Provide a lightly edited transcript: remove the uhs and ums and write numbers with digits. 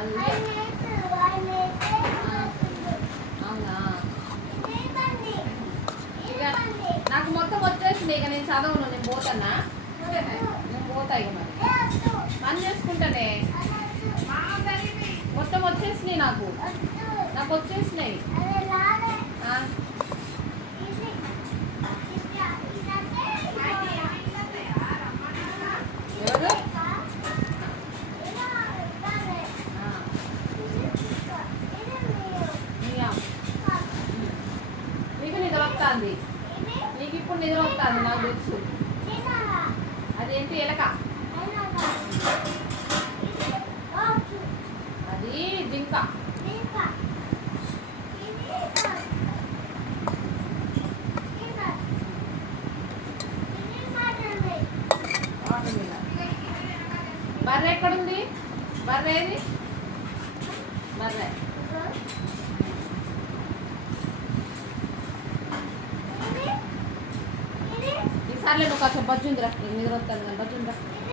అది అవునా? ఇక నాకు మొత్తం వచ్చేసింది. ఇక నేను చదవను, నేను పోతానా? నేను పోతా ఇక మరి పని చేసుకుంటానే. మొత్తం వచ్చేసినాయి నాకు వచ్చేసినాయి. ఎవరు? నీకు నిద్ర వస్తుంది, నీకు ఇప్పుడు నిద్ర వస్తుంది నాకు తెలుసు. అదేంటి ఎలక? అది జింక. బర్రె ఎక్కడుంది? బర్రె ఏది? బర్రె ఈసారిలో నువ్వు కాసేపు బజ్జుందిరా, నీకు నిద్ర వస్తుంది కానీ బజ్జుందిరా.